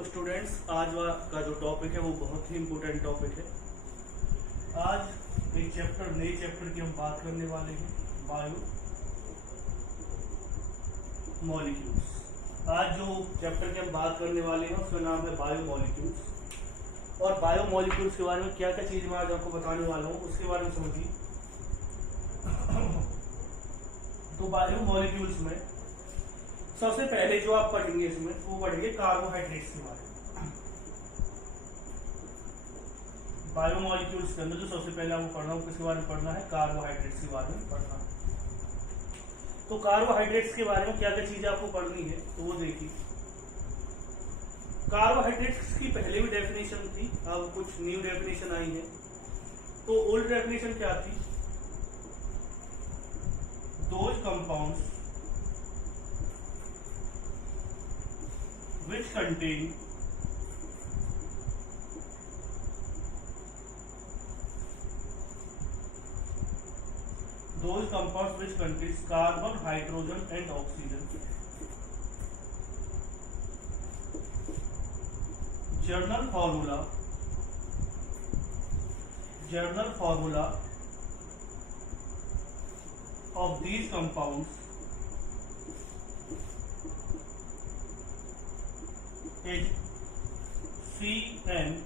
तो स्टूडेंट्स, आज का जो टॉपिक है वो बहुत ही इम्पोर्टेंट टॉपिक है। आज एक नए चैप्टर की हम बात करने वाले हैं, बायो मॉलिक्यूल्स। आज जो चैप्टर की हम बात करने वाले हैं उसका नाम है बायो मॉलिक्यूल्स। और बायो मॉलिक्यूल्स के बारे में क्या क्या चीज़ मैं आज आपको बताने वाला हूँ उसके बारे में समझिए। तो बायो मॉलिक्यूल्स में सबसे पहले जो आप पढ़ेंगे इसमें वो पढ़ेंगे कार्बोहाइड्रेट्स के बारे में। बायो मॉलिक्यूल्स के अंदर जो सबसे पहले आपको पढ़ना है किसके बारे में पढ़ना है, कार्बोहाइड्रेट्स के बारे में पढ़ना है। तो कार्बोहाइड्रेट्स के बारे में क्या क्या चीजें आपको पढ़नी है तो वो देखिए। कार्बोहाइड्रेट्स की पहले भी डेफिनेशन थी, अब कुछ न्यू डेफिनेशन आई है। तो ओल्ड डेफिनेशन क्या थी? Those compounds which contain those compounds which contains carbon, hydrogen and oxygen. General formula of these compounds is CnH2ON।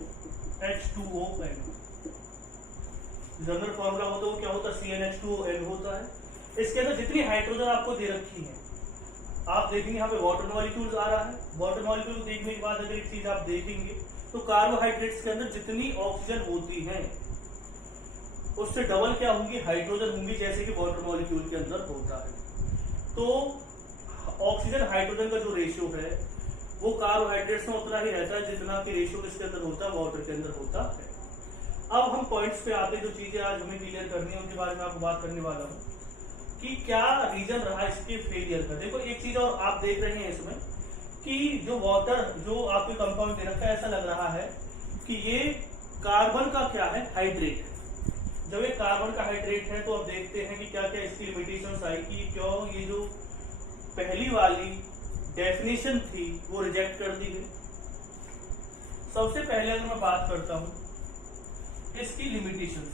General formula होता है वो क्या होता है? CnH2ON होता है। इसके अंदर जितनी हाइड्रोजन आपको दे रखी है, आप देखेंगे यहाँ पे वाटर मॉलिक्यूल्स आ रहा है। वाटर मॉलिक्यूल देखने के बाद अगर एक चीज आप देखेंगे तो कार्बोहाइड्रेट्स के अंदर जितनी ऑक्सीजन होती है उससे डबल क्या होंगी, हाइड्रोजन होंगी, जैसे कि वाटर मॉलिक्यूल के अंदर होता है। तो ऑक्सीजन हाइड्रोजन का जो रेशियो है वो कार्बोहाइड्रेट्स में उतना ही रहता है जितना कि रेशियो किसके अंदर होता है, वाटर के अंदर होता है। अब हम पॉइंट्स पे आते हैं, जो चीजें आज हमें क्लियर करनी है उनके बारे में आपको बात करने वाला हूँ कि क्या रीजन रहा इसके फेलियर का। देखो एक चीज और आप देख रहे हैं इसमें कि जो वाटर जो आपके कंपाउंड दे रखा है, ऐसा लग रहा है कि ये कार्बन का क्या है, हाइड्रेट है। जब ये कार्बन का हाइड्रेट है तो अब देखते हैं कि क्या क्या इसकी लिमिटेशंस आई कि क्यों ये जो पहली वाली डेफिनेशन थी वो रिजेक्ट कर दी गई। सबसे पहले अगर मैं बात करता हूं इसकी लिमिटेशंस,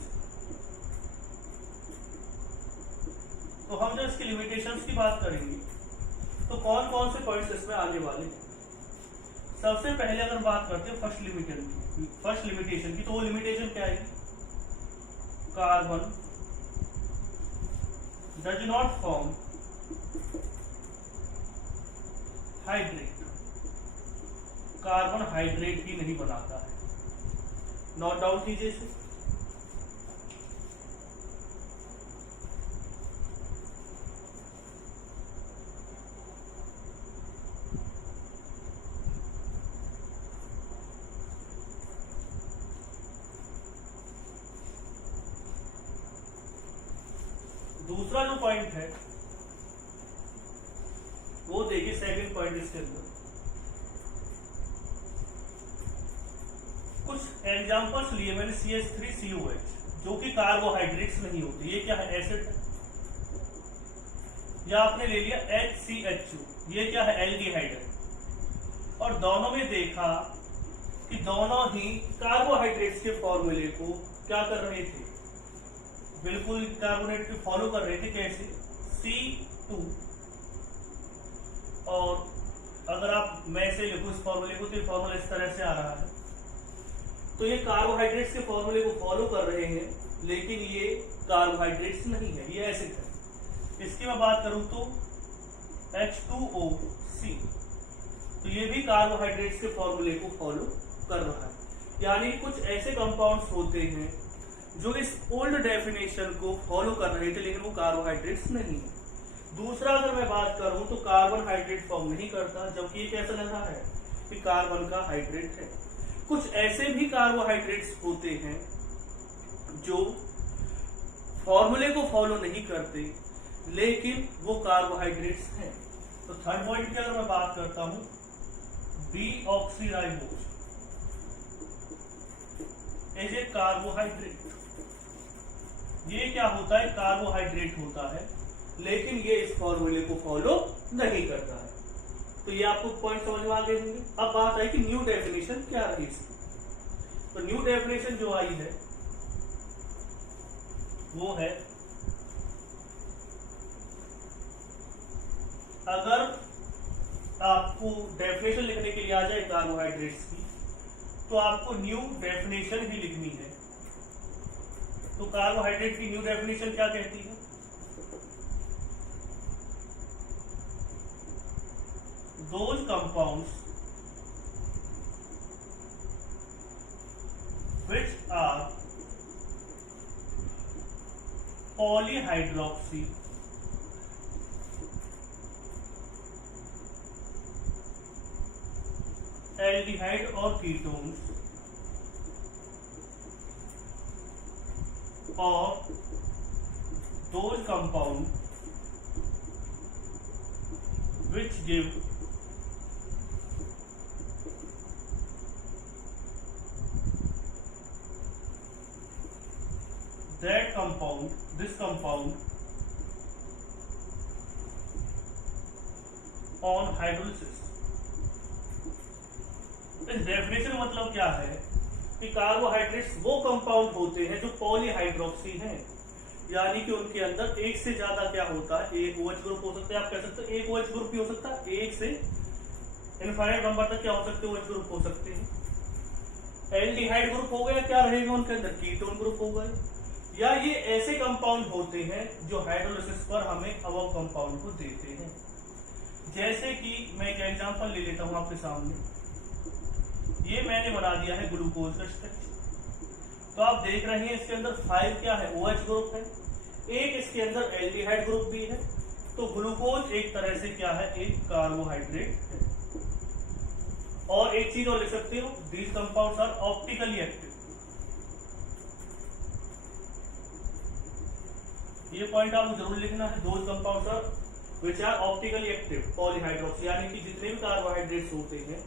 तो हम जब इसकी लिमिटेशंस की बात करेंगे तो कौन कौन से पॉइंट्स इसमें आने वाले हैं। सबसे पहले अगर बात करते हैं फर्स्ट लिमिटेशन की, तो वो लिमिटेशन क्या है? Carbon does not form hydrate. Carbon hydrate ही नहीं बनाता है। नोट डाउन कीजिए इसे। दूसरा जो पॉइंट है वो देखिए, सेकंड पॉइंट इसके अंदर कुछ एग्जांपल्स लिए मैंने। CH3COH जो कि कार्बोहाइड्रेट्स नहीं होती, ये क्या है, एसिड है। या आपने ले लिया HCHO, ये क्या है, एल्डिहाइड है। और दोनों में देखा कि दोनों ही कार्बोहाइड्रेट्स के फॉर्मूले को क्या कर रहे थे, बिल्कुल कार्बोनेट को फॉलो कर रहे थे। कैसे? C2। और अगर आप मैं से लिखूं इस फॉर्मूले को तो ये फॉर्मूला इस तरह से आ रहा है। तो ये कार्बोहाइड्रेट्स के फॉर्मूले को फॉलो कर रहे हैं, लेकिन ये कार्बोहाइड्रेट्स नहीं है, ये एसिड है। इसकी मैं बात करूं तो H2OC, तो ये भी कार्बोहाइड्रेट्स के फॉर्मूले को फॉलो कर रहा है। यानी कुछ ऐसे कंपाउंड्स होते हैं जो इस ओल्ड डेफिनेशन को फॉलो कर रहे थे, लेकिन वो कार्बोहाइड्रेट्स नहीं है। दूसरा अगर मैं बात करूं तो कार्बन हाइड्रेट फॉर्म नहीं करता, जबकि ये कैसा लग रहा है कि कार्बन का हाइड्रेट है। कुछ ऐसे भी कार्बोहाइड्रेट्स होते हैं जो फॉर्मूले को फॉलो नहीं करते, लेकिन वो कार्बोहाइड्रेट्स हैं। तो थर्ड पॉइंट की अगर मैं बात करता हूं, डीऑक्सीराइबोज इज ए कार्बोहाइड्रेट। ये क्या होता है, कार्बोहाइड्रेट होता है, लेकिन ये इस फॉर्मूले को फॉलो नहीं करता है। तो ये आपको पॉइंट समझ में आ गए होंगे। अब बात आई कि न्यू डेफिनेशन क्या रही इसकी। तो न्यू डेफिनेशन जो आई है वो है, अगर आपको डेफिनेशन लिखने के लिए आ जाए कार्बोहाइड्रेट्स की, तो आपको न्यू डेफिनेशन ही लिखनी है। तो कार्बोहाइड्रेट की न्यू डेफिनेशन क्या कहती है? Those compounds which are polyhydroxy aldehyde और ketones और those compound which give this compound on hydrolysis। इस डेफिनेशन मतलब क्या है कि कार्बोहाइड्रेट्स वो कंपाउंड होते हैं जो पॉलीहाइड्रोक्सी हैं, यानी कि उनके अंदर एक से ज्यादा क्या होता है, एक OH ग्रुप हो सकता है, आप कह सकते हो एक OH ग्रुप भी हो सकता है, एक से इनफाइनाइट नंबर तक क्या हो सकते हैं, OH ग्रुप हो सकते हैं। एल्डिहाइड ग्रुप हो गया, क्या रहेगा उनके अंदर, कीटोन ग्रुप हो गए। या ये ऐसे कंपाउंड होते हैं जो हाइड्रोलिसिस पर हमें अबव कंपाउंड को देते हैं। जैसे कि मैं एक एग्जांपल ले लेता हूं आपके सामने, ये मैंने बना दिया है ग्लूकोज का स्ट्रक्चर। तो आप देख रहे हैं इसके अंदर 5 क्या है, OH ग्रुप है, एक इसके अंदर एल्डिहाइड ग्रुप भी है। तो ग्लूकोज एक तरह से क्या है, एक कार्बोहाइड्रेट है। और एक चीज और लिख सकते हो, these compounds are optically active. ये पॉइंट आपको जरूर लिखना है, those compounds are which are optically active polyhydroxy, यानी कि जितने भी कार्बोहाइड्रेट्स होते हैं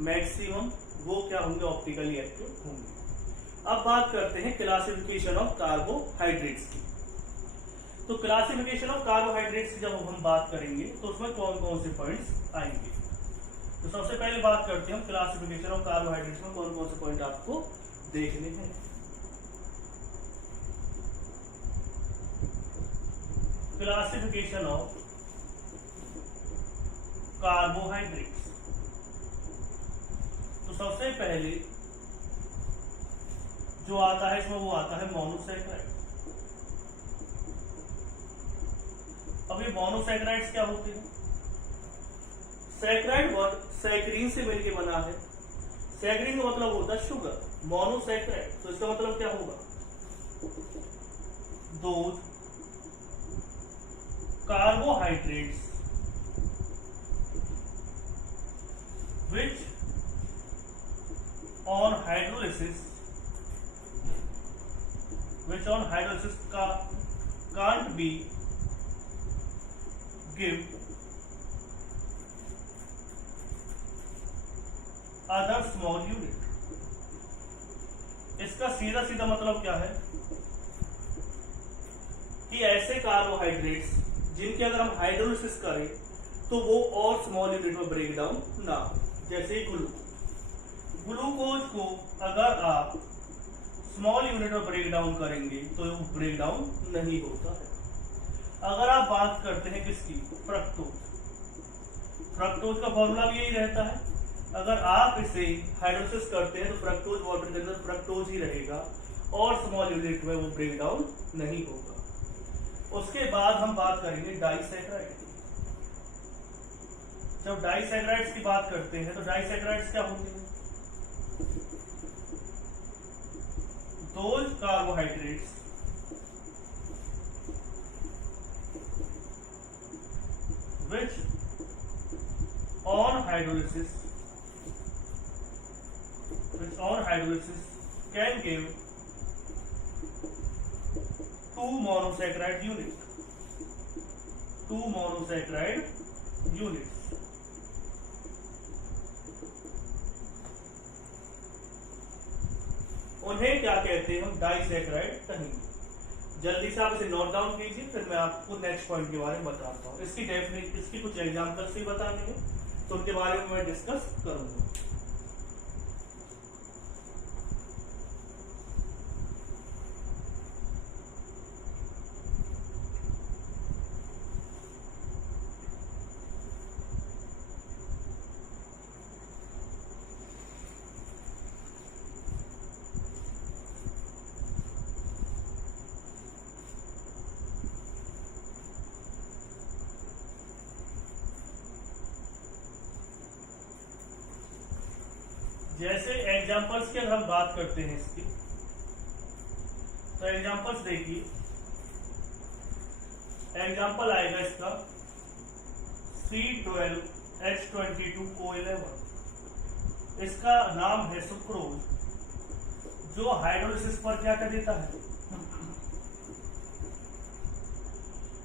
मैक्सिमम वो क्या होंगे, ऑप्टिकली एक्टिव होंगे। अब बात करते हैं क्लासिफिकेशन ऑफ कार्बोहाइड्रेट्स की। तो क्लासिफिकेशन ऑफ कार्बोहाइड्रेट्स की जब हम बात करेंगे तो उसमें कौन कौन से पॉइंट्स आएंगे। तो सबसे पहले बात करते हैं हम क्लासिफिकेशन ऑफ कार्बोहाइड्रेट्स में कौन कौन से पॉइंट आपको देखने हैं। Classification of carbohydrates. तो सबसे पहले जो आता है इसमें वो आता है मोनोसैकराइड। अब ये मोनोसैकराइड्स क्या होते हैं? सैकराइड वर्ड सैकरीन से मिलके बना है। सैकरीन का मतलब होता है शुगर, मोनोसैकराइड तो इसका मतलब क्या होगा, दूध carbohydrates which on hydrolysis can't be give other small unit। इसका सीधा सीधा मतलब क्या है कि ऐसे कार्बोहाइड्रेट्स जिनके अगर हम हाइड्रोलिसिस करें तो वो और स्मॉल यूनिट में ब्रेक डाउन ना हो। जैसे ग्लूकोज को अगर आप स्मॉल यूनिट में ब्रेक डाउन करेंगे तो वो ब्रेक डाउन नहीं होता है। अगर आप बात करते हैं किसकी, फ्रक्टोज का फॉर्मूला भी यही रहता है, अगर आप इसे हाइड्रोलिसिस करते हैं तो फ्रक्टोज वाटर के अंदर फ्रक्टोज ही रहेगा और स्मॉल यूनिट में वो ब्रेक डाउन नहीं होगा। उसके बाद हम बात करेंगे डाइसैकराइड की। जब डाइसैकराइड्स की बात करते हैं तो डाइसैकराइड्स क्या होते हैं, those carbohydrates which on hydrolysis can give two monosaccharide units। उन्हें क्या कहते हैं, हम डाइसैकराइड कहेंगे। जल्दी से आप इसे नोट डाउन कीजिए, फिर मैं आपको नेक्स्ट पॉइंट के बारे में बताता हूँ। इसकी कुछ एग्जांपल्स भी बताने हैं, तो उनके बारे में मैं डिस्कस करूंगा। जैसे एग्जांपल्स की अगर हम बात करते हैं इसकी, तो एग्जांपल्स देखिए, एग्जांपल आएगा इसका C12H22O11। इसका नाम है सुक्रोज, जो हाइड्रोलिसिस पर क्या कर देता है,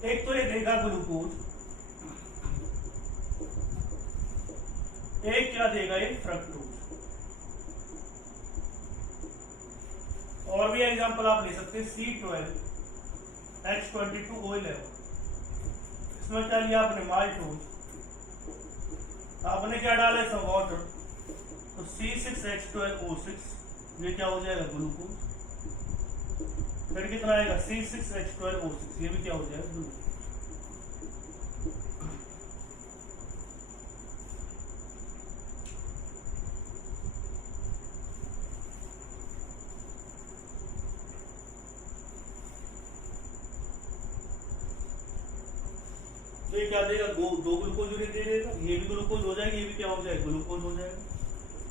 एक तो ये देगा ग्लूकोज, एक क्या देगा ये फ्रक्टोज। और भी एग्जांपल आप ले सकते हैं C12H22O11। इसमें क्या लिया आपने, माल्टोज, आपने क्या डाला इसमें, वाटर, तो C6H12O6, ये क्या हो जाएगा, ग्लूकोज। फिर कितना आएगा, C6H12O6, ये भी क्या हो जाएगा, ग्लूकोज। तो ये क्या देगा, दो ग्लूकोज यूनिट दे देगा, ये भी ग्लूकोज हो जाएगा, ये भी क्या हो जाएगा, ग्लूकोज हो जाएगा।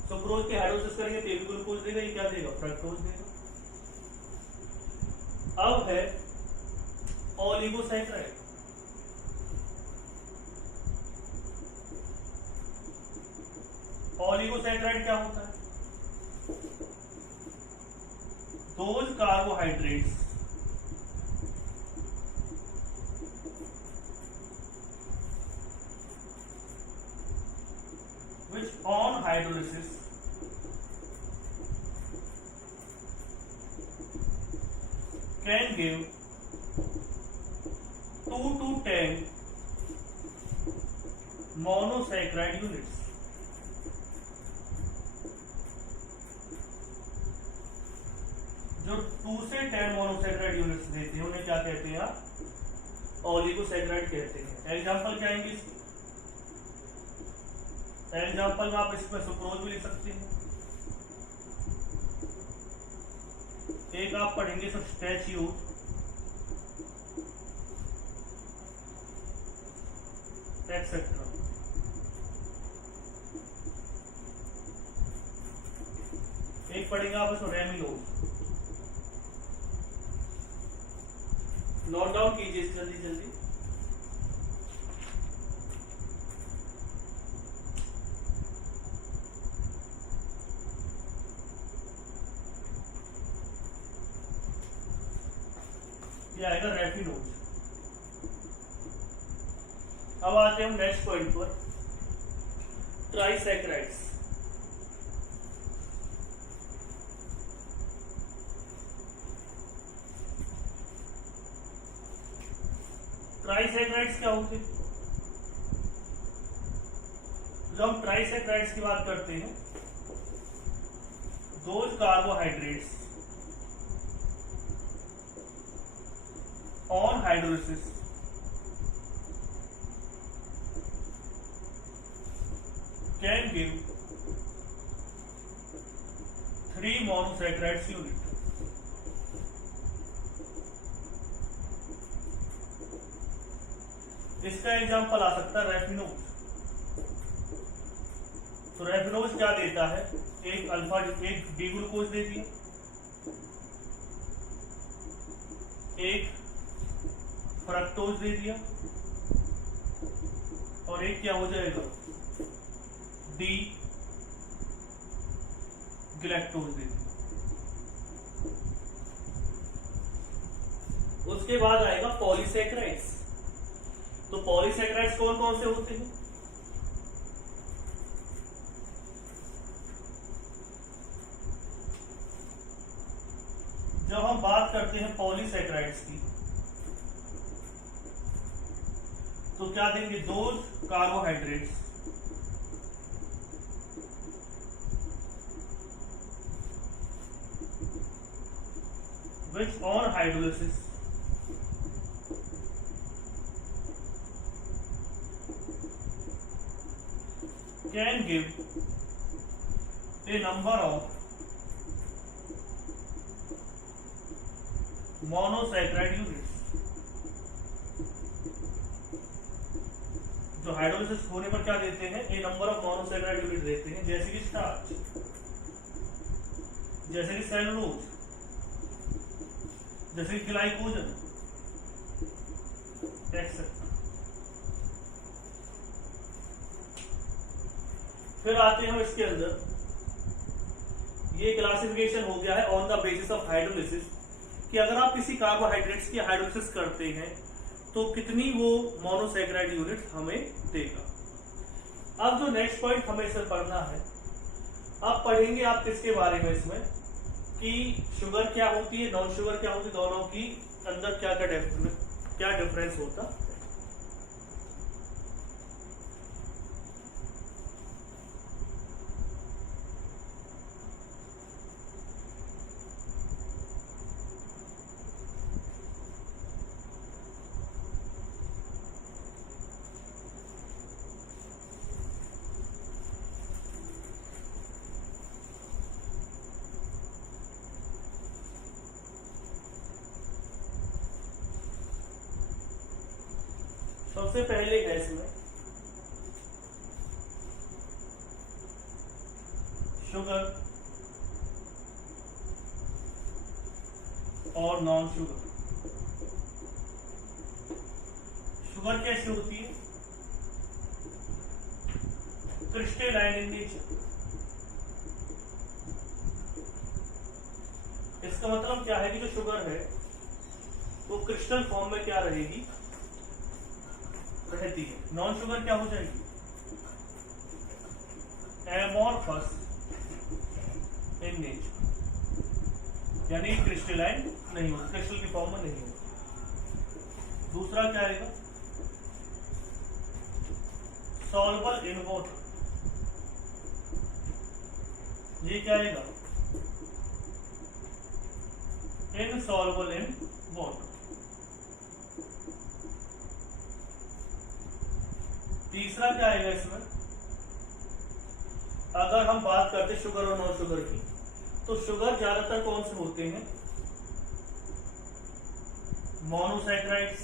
सुक्रोज के हाइड्रोलिसिस करेंगे तो ये भी ग्लूकोज देगा, ये क्या देगा, फ्रक्टोज देगा। अब है ओलिगोसैकेराइड। ओलिगोसैकेराइड क्या होता है, those carbohydrates which on hydrolysis can give 2 to 10 monosaccharide units। जो 2 से 10 मोनोसैकेराइड यूनिट्स देते हैं उन्हें क्या कहते हैं आप, ओलिगोसैकेराइड कहते हैं। एग्जांपल क्या आएंगे इसकी, एग्जांपल में आप इसमें सुक्रोज भी लिख सकते हैं। एक आप पढ़ेंगे सब स्टैच्यू, एक्सेट्रा। एक पढ़ेंगे आप इसमें रेमिनोज। नोट डाउन कीजिए जल्दी जल्दी। ये आएगा रेफिनोज। अब आते हैं हम नेक्स्ट पॉइंट पर, ट्राइसैकेराइड्स। ट्राइसैकेराइड्स क्या होते हैं, जब हम ट्राइसैकेराइड्स की बात करते हैं, those carbohydrates on hydrolysis can give 3 monosaccharides unit। इसका एग्जांपल आ सकता है रेफिनोज। तो रेफिनोज क्या देता है, एक अल्फा, एक डी ग्लूकोज दे दिया, एक फ्रक्टोज दे दिया, और एक क्या हो जाएगा, डी गैलेक्टोज दे दिया। उसके बाद आएगा पॉलीसैकेराइड्स। तो पॉलीसैकेराइड्स कौन कौन से होते हैं, जब हम बात करते हैं पॉलीसैकेराइड्स की, तो क्या देंगे, those carbohydrates which on hydrolysis can give a number of monosaccharide units। जो हाइड्रोलिसिस होने पर क्या देते हैं, ए नंबर ऑफ मोनोसैकराइड यूनिट देते हैं, जैसे कि स्टार्च, जैसे कि सेलुलोज, जैसे कि ग्लाइकोजन एक्सेट्रा। फिर आते हैं हम इसके अंदर, ये क्लासिफिकेशन हो गया है on the basis of hydrolysis, कि अगर आप किसी कार्बोहाइड्रेट्स की हाइड्रोलिसिस करते हैं तो कितनी वो मोनोसैकराइड यूनिट हमें देगा। अब जो नेक्स्ट पॉइंट हमें इसे पढ़ना है, अब पढ़ेंगे आप किसके बारे में इसमें, कि शुगर क्या होती है, नॉन शुगर क्या होती है, दोनों की अंदर क्या क्या डिफरेंस होता है। सबसे पहले है इसमें शुगर और नॉन शुगर। शुगर कैसी होती है, क्रिस्टलाइन इन नेचर। इसका मतलब क्या है कि जो शुगर है वो क्रिस्टल फॉर्म में क्या रहेगी, रहती है। नॉन शुगर क्या हो जाएगी, एमॉर्फस इन नेचर, यानी क्रिस्टलाइन नहीं होती, क्रिस्टल की फॉर्म में नहीं होती। दूसरा क्या आएगा, सॉल्युबल इन वाटर। ये क्या आएगा, इनसॉल्युबल इन वाटर। तीसरा क्या आएगा इसमें, अगर हम बात करते शुगर और नॉन शुगर की, तो शुगर ज्यादातर कौन से होते हैं, मोनोसैकराइड्स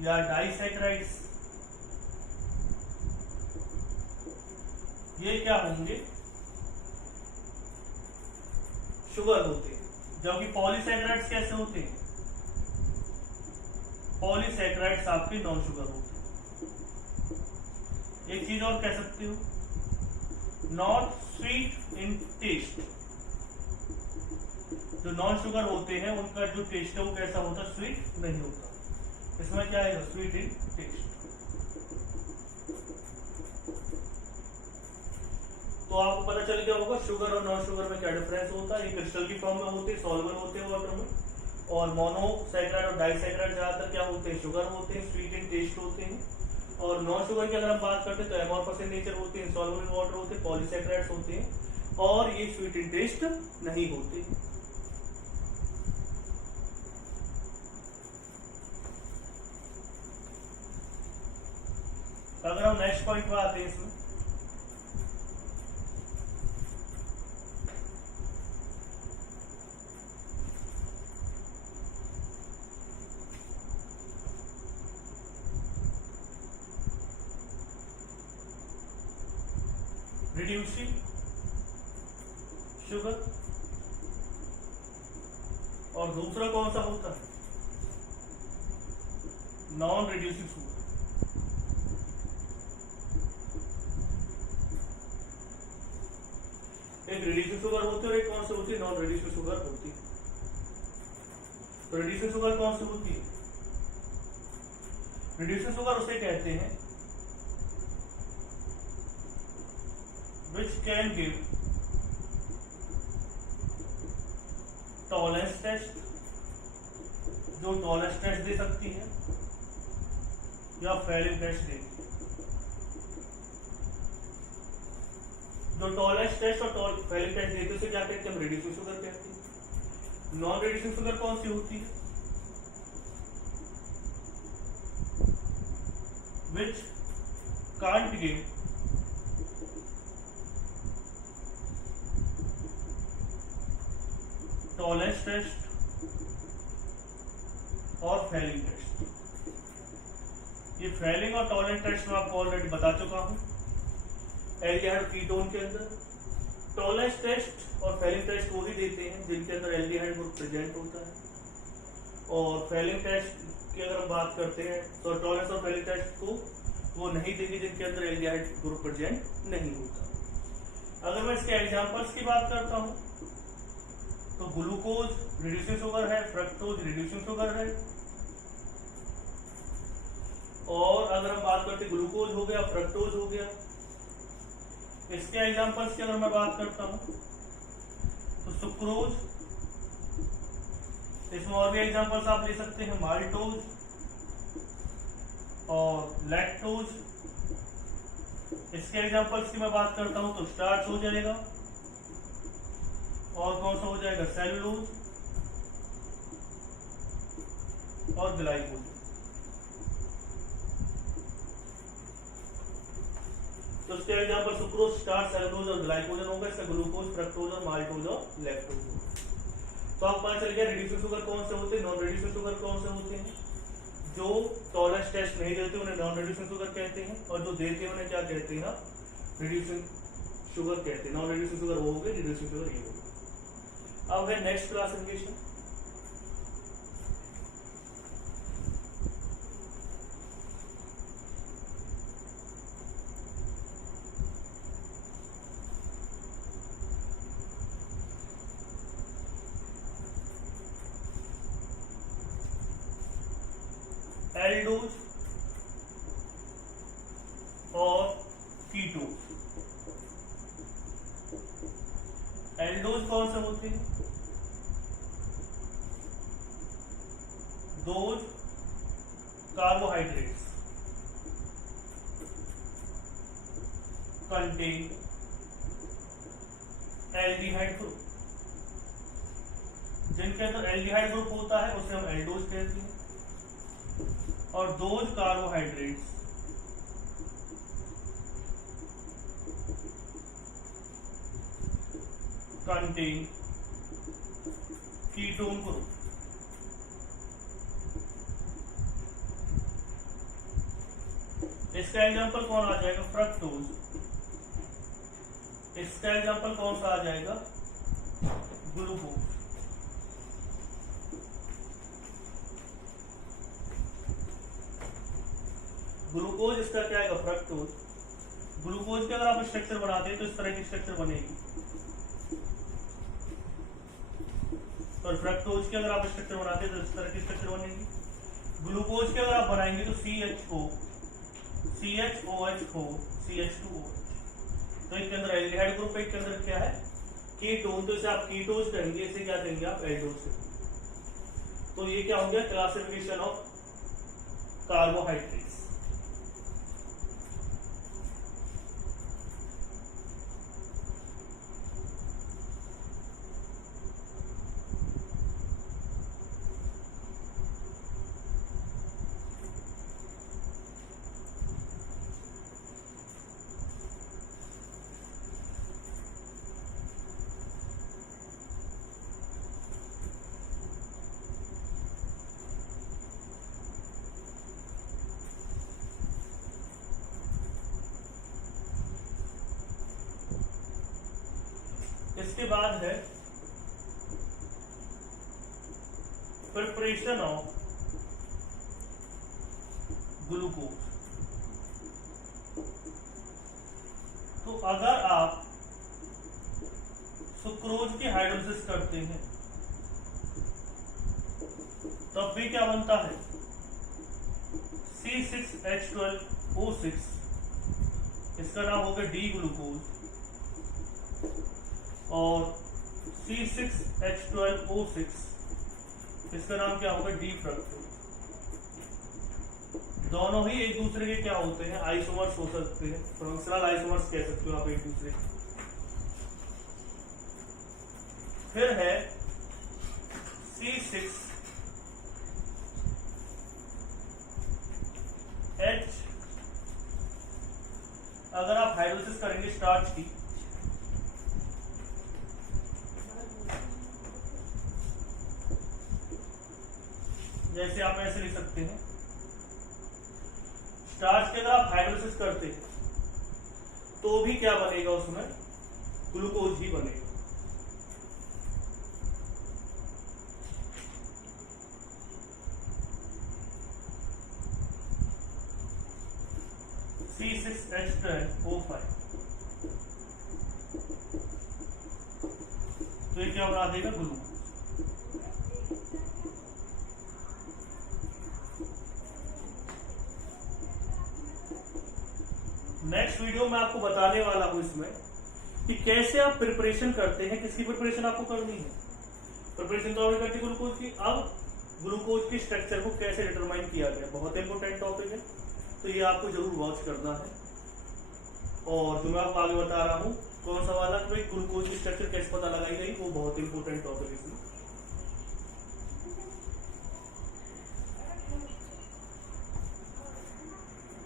या डाइसैकराइड्स। ये क्या होंगे, शुगर होते हैं। जबकि पॉलीसैकराइड्स कैसे होते हैं, पॉलीसैकराइड्स आपके नॉन शुगर होते हैं। एक चीज और कह सकते हो, नॉट स्वीट इन टेस्ट। जो नॉन शुगर होते हैं उनका जो टेस्ट है वो कैसा होता है, स्वीट नहीं होता। इसमें क्या है, स्वीट इन टेस्ट। तो आपको पता चल गया होगा शुगर और नॉन शुगर में क्या डिफरेंस होता है। ये क्रिस्टल की फॉर्म में होते हैं, सॉल्युबल होते हैं वाटर में, और मोनोसैकराइड और डाइसैकराइड ज्यादातर क्या होते हैं, शुगर होते हैं, स्वीट इन टेस्ट होते हैं। और नॉन शुगर की अगर हम बात करते हैं तो एमॉर्फस इन नेचर होते हैं, सॉल्युबल इन वाटर होते हैं, पॉलीसैकराइड्स होते हैं, और ये स्वीट इन टेस्ट नहीं होते। अगर हम नेक्स्ट पॉइंट पर आते हैं इसमें, रिड्यूसिंग शुगर, और दूसरा कौन सा होता है, नॉन रिड्यूसिंग शुगर। एक रिड्यूसिंग शुगर होती है और एक कौन सी होती है, नॉन रिड्यूसिंग शुगर होती है। तो रिड्यूसिंग शुगर कौन सी होती है, रिड्यूसिंग शुगर उसे कहते हैं which can give tolerance test, जो टॉलरेंस टेस्ट दे सकती है या फेलिंग टेस्ट देती है। जो टॉलरेंस टेस्ट और फेलिंग टेस्ट देती है उसे क्या कहते हैं, हम रिड्यूसिंग शुगर कहते हैं। नॉन रिड्यूसिंग शुगर कौन सी होती है? Which can't give tolerance test और फेलिंग टेस्ट। ये फेलिंग और टॉलरेंस टेस्ट मैं आपको ऑलरेडी बता चुका हूं एल्डिहाइड कीटोन के अंदर। टॉलरेंस टेस्ट और फेलिंग टेस्ट वो ही देते हैं जिनके अंदर एल्डिहाइड ग्रुप प्रेजेंट होता है, और फेलिंग टेस्ट की अगर हम बात करते हैं तो टॉलरेंस और फेलिंग टेस्ट को वो नहीं देंगे जिनके अंदर एल्डिहाइड ग्रुप प्रेजेंट नहीं होता। अगर मैं इसके एग्जांपल्स की बात करता हूं तो ग्लूकोज रिड्यूसिंग शुगर है, फ्रक्टोज रिड्यूसिंग शुगर है, और अगर हम बात करते ग्लूकोज हो गया, फ्रक्टोज हो गया। इसके एग्जांपल्स की अगर मैं बात करता हूं तो सुक्रोज, इसमें और भी एग्जांपल्स आप ले सकते हैं, माल्टोज और लैक्टोज। इसके एग्जांपल्स की मैं बात करता हूं तो स्टार्च हो जाएगा, और कौन सा हो जाएगा, सेलुलोज और ग्लाइकोज। तो इसके एग्जांपल सुक्रोज, स्टार्च, सेलुलोज और ग्लाइकोजन होगा। इसका ग्लूकोज, फ्रक्टोज और माल्टोज और लैक्टोज होगा। तो आप पता चल गया रिड्यूसिंग शुगर कौन से होते हैं, नॉन रिड्यूसिंग शुगर कौन से होते हैं। जो टॉलरेंस टेस्ट नहीं देते उन्हें नॉन रिड्यूसिंग शुगर कहते हैं, और जो देते हैं उन्हें क्या कहते हैं, रिड्यूसिंग शुगर कहते हैं। नॉन रिड्यूसिंग शुगर वो हो गए, रिड्यूसिंग शुगर ये होगा। अब है नेक्स्ट क्लासिफिकेशन, एल्डोज और कीटोज। एल्डोज कौन से होते हैं, those carbohydrates contain aldehyde group. जिनके अंदर एल्डिहाइड ग्रुप होता है उसे हम एल्डोज कहते हैं, और those carbohydrates contain ketone group. इसका एग्जांपल कौन आ जाएगा, फ्रक्टोज। इसका एग्जांपल कौन सा आ जाएगा, ग्लूकोज। ग्लूकोज इसका क्या आएगा, फ्रक्टोज। ग्लूकोज के अगर आप स्ट्रक्चर बनाते हैं तो इस तरह की स्ट्रक्चर बनेगी, और फ्रक्टोज की अगर आप स्ट्रक्चर बनाते हैं तो इस तरह की स्ट्रक्चर बनेगी। ग्लूकोज के अगर आप बनाएंगे तो CHO, CHOH4, CH2OH। तो इसके अंदर एल्डिहाइड ग्रुप है, इसके अंदर क्या है, कीटोन। तो इसे आप कीटोज कहेंगे, इसे क्या कहेंगे आप, एल्डोज कहेंगे। तो ये क्या हो गया, क्लासिफिकेशन ऑफ कार्बोहाइड्रेट्स। इसके बाद है प्रिपरेशन ऑफ ग्लूकोज। तो अगर आप सुक्रोज की हाइड्रोलिसिस करते हैं तब भी क्या बनता है, C6H12O6, इसका नाम हो गया डी ग्लूकोज, और C6H12O6 इसका नाम क्या होगा, डी फ्रक्टोज। दोनों ही एक दूसरे के क्या होते हैं, आइसोमर्स हो सकते हैं, फंक्शनल आइसोमर्स कह सकते हो आप एक दूसरे। फिर है C6H अगर आप हाइड्रोलिसिस करेंगे स्टार्च की, जैसे आप ऐसे लिख सकते हैं, स्टार्च के अगर आप हाइड्रोलिसिस करते तो भी क्या बनेगा, उसमें ग्लूकोज ही बनेगा। C6H10O5 तो ये क्या बना देगा, ग्लूकोज। नेक्स्ट वीडियो में आपको बताने वाला हूं इसमें कि कैसे आप प्रिपरेशन करते हैं, किसकी प्रिपरेशन आपको करनी है। प्रिपरेशन तो आपने करती ग्लूकोज की, अब ग्लूकोज की स्ट्रक्चर को कैसे डिटरमाइन किया गया, बहुत इंपॉर्टेंट टॉपिक है, तो ये आपको जरूर वॉच करना है। और जो मैं आपको आगे बता रहा हूँ कौन सा वाला, तो ग्लूकोज की स्ट्रक्चर कैसे पता लगाई गई, वो बहुत इंपॉर्टेंट टॉपिक है इसमें।